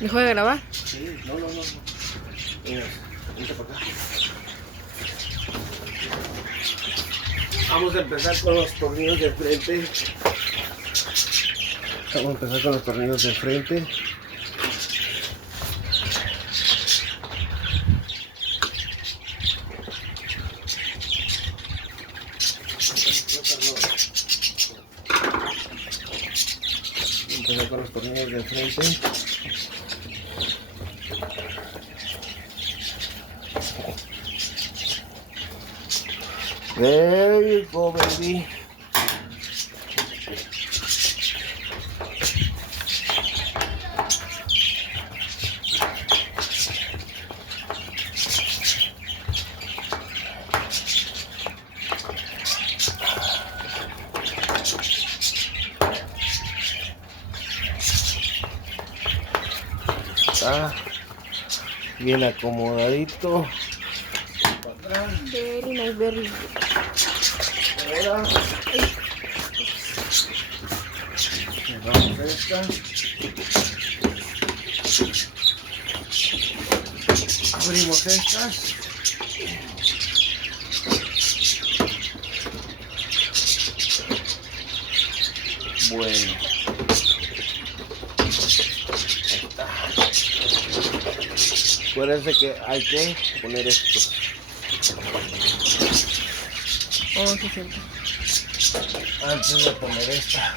¿Dejó de grabar? Sí, no. Mira, vente para acá. Vamos a empezar con los tornillos de frente. Vamos a empezar con los tornillos de frente. Empezar con los tornillos de frente. There you go, baby. Está bien acomodadito. Para atrás. Very nice, very. Ahora cerramos esta. Abrimos estas. Bueno. Acuérdense que hay que poner esto. Oh, sí, cierto. Antes de poner esta.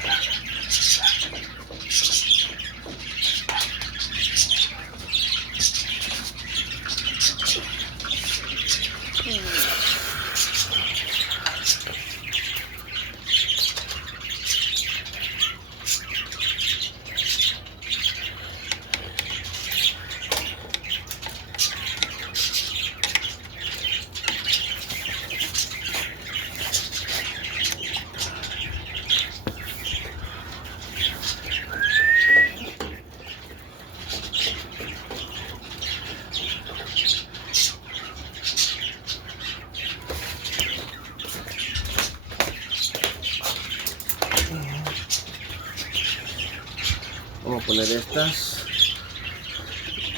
Vamos a poner estas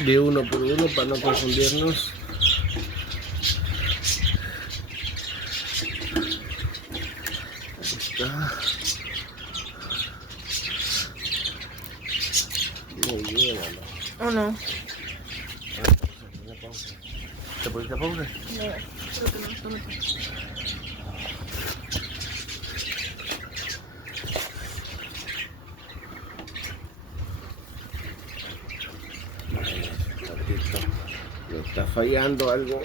de uno por uno para no confundirnos. Ahí está. Muy bien, mano. Oh, no. ¿Te pusiste pausa? No, creo que no está metido. Tantito. Me está fallando algo.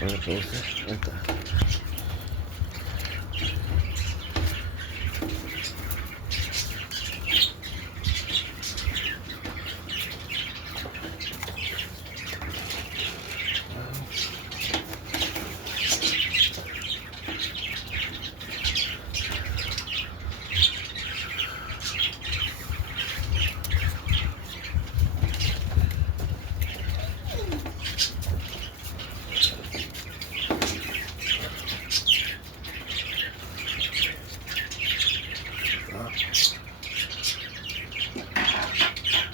Ahora pausa. Ahí está.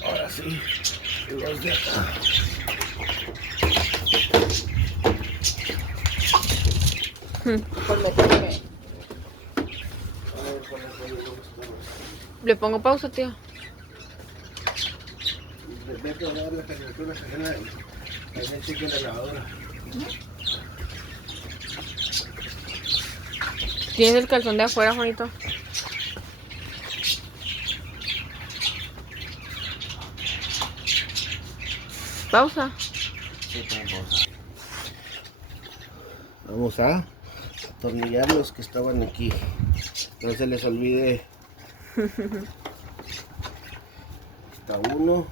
Ahora sí, los de acá. Le pongo pausa, tío. Vete a dar la temperatura que en el chico de la lavadora. ¿Tienes el calzón de afuera, Juanito? Pausa. Sí, pausa. Vamos a atornillar los que estaban aquí. No se les olvide. Está uno.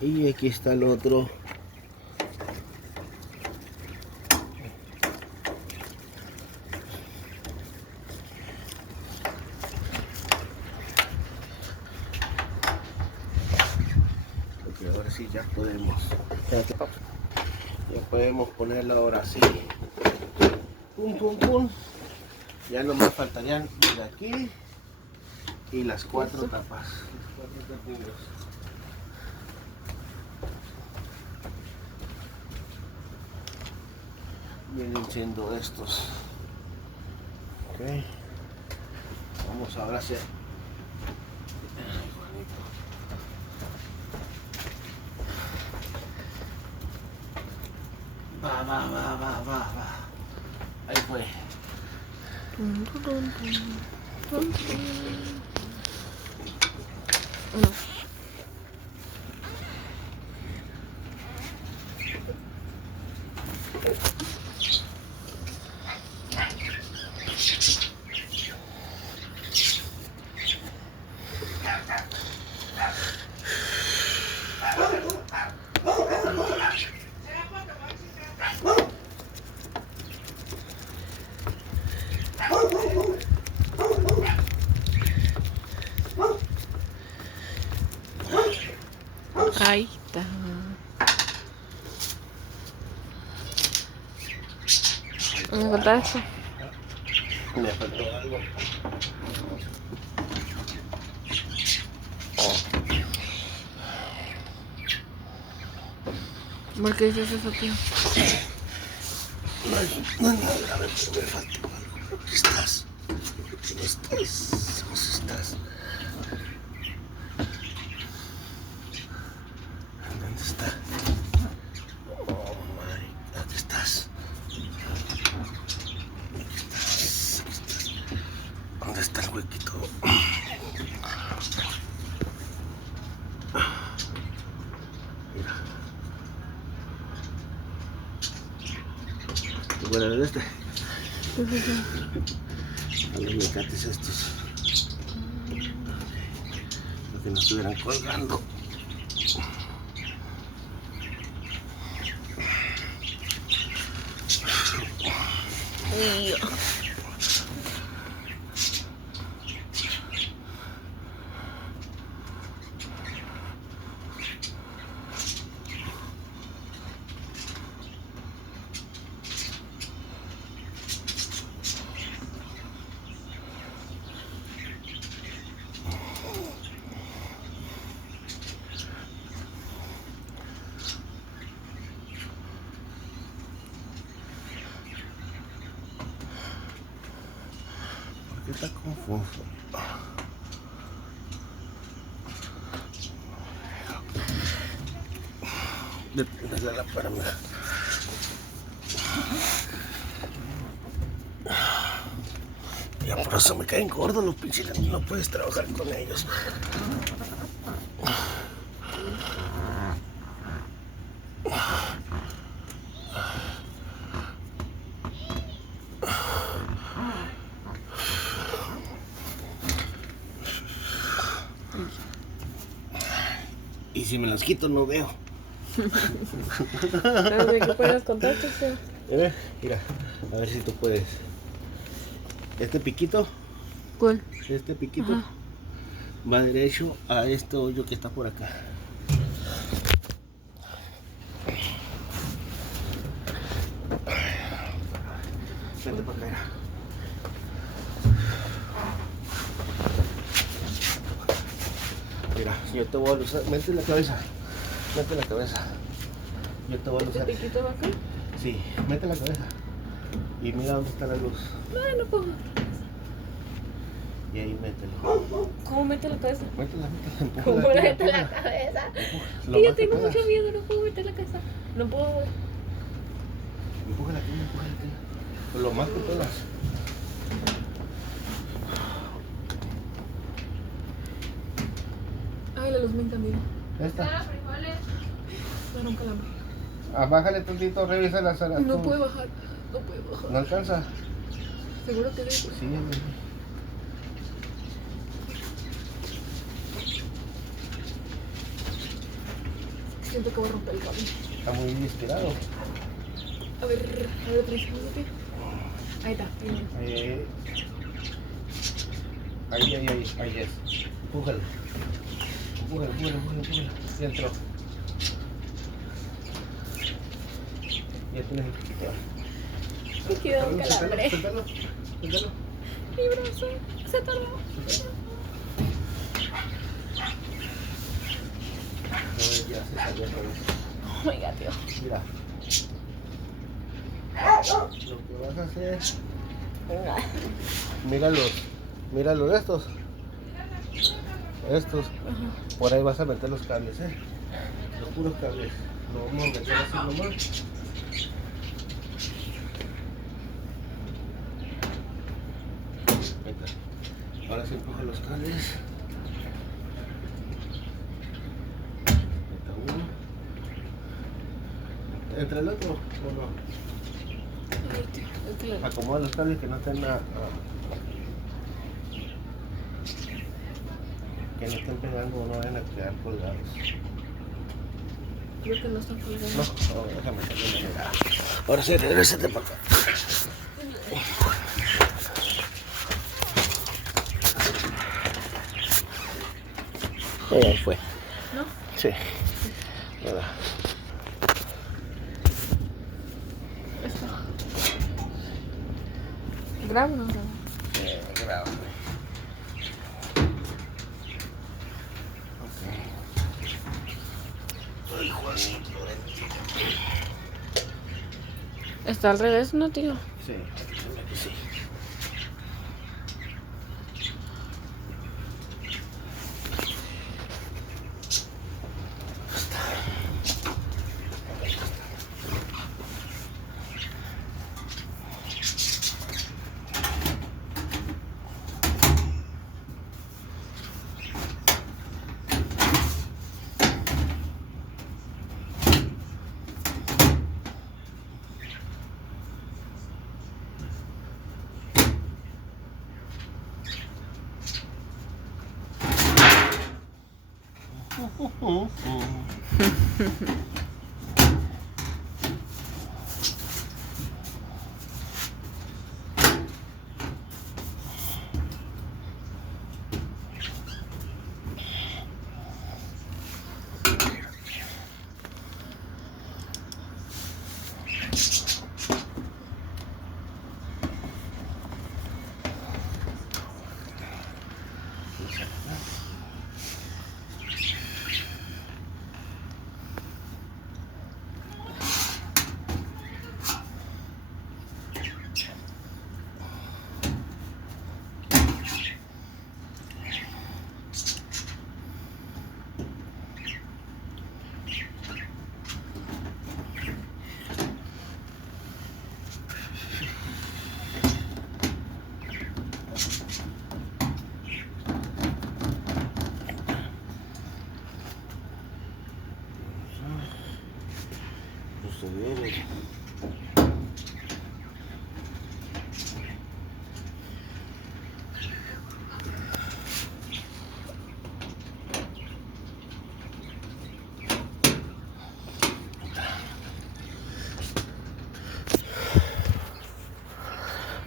Y aquí está el otro. ya podemos. Ya podemos ponerlo ahora sí. Pum, pum, pum. Ya nomás faltarían de aquí y las 4 tapas. Los 4 tapillos. Vienen siendo estos. Ok. Vamos ahora a hacer. Va. Ahí fue. No. Ahí está. Me falta eso. Me faltó algo. ¿Por qué dices eso, tío? No es nada grave, pero me faltó algo. ¿Dónde estás? ¿Dónde estás? ¿Dónde estás? ¿Dónde está? Oh my, ¿dónde estás? ¿Dónde está el huequito? Mira. ¿Te acuerdas de este? ¿Qué es eso? A los mecates estos. Para que no estuvieran colgando. ¿Por qué está confuso? Desde la palma. Ya por eso me caen gordos los pinches, no puedes trabajar con ellos. Y si me los quito no veo. ¿Qué puedes contar, tío? Mira, a ver si tú puedes. Este piquito, ¿Cuál? Ajá. Va derecho a este hoyo que está por acá. Vente para acá. Mira, yo te voy a usar. Mete la cabeza. Yo te voy a usar. ¿Este piquito va acá? Sí, mete la cabeza. Y mira dónde está la luz. No puedo. Y ahí mételo. ¿Cómo mete la cabeza? Métela. ¿Cómo mete la cabeza? Lo Y yo más que tengo puedas. mucho miedo, no puedo meter la cabeza. No puedo. Empújala aquí. Lo más que puedas. Ay, la luz me encandila. Esta. Claro, un calambre. Bájale tantito, revisa las alas. No puede bajar. ¿No alcanza? Seguro que debe. Sí. Siento que voy a romper el cable. Está muy inspirado. A ver, príncipe. Ahí está, Ahí es. Empújalo. Ya entró. Ya tienes el chiquito. Me quedó un calambre. Suéltalo. Mi brazo se tardó. No, ya se salió otra vez. Oh my god, tío. Mira. Lo que vas a hacer. Míralo estos. Estos. Ajá. Por ahí vas a meter los cables, los puros cables. Lo vamos a meter así nomás. Ahí está. Ahora se empuja los cables. Ahí está uno. ¿Entre el otro o no? Ay, tío, el que le- Acomoda los cables que no estén que no estén pegando o no vayan a quedar colgados. Creo que no están No, colgando. no, déjame salir. Ahora sí, regrésate para acá. Ahí fue. ¿No? Sí. Nada. Esto. ¿Grabo o no grabo? Graba. Ay, Juanito. Está al revés, ¿no, tío? Sí, sí.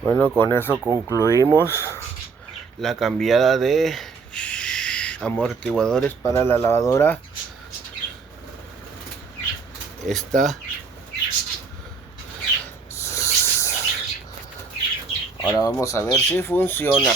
Bueno, con eso concluimos la cambiada de amortiguadores para la lavadora. Esta. Ahora vamos a ver si funciona.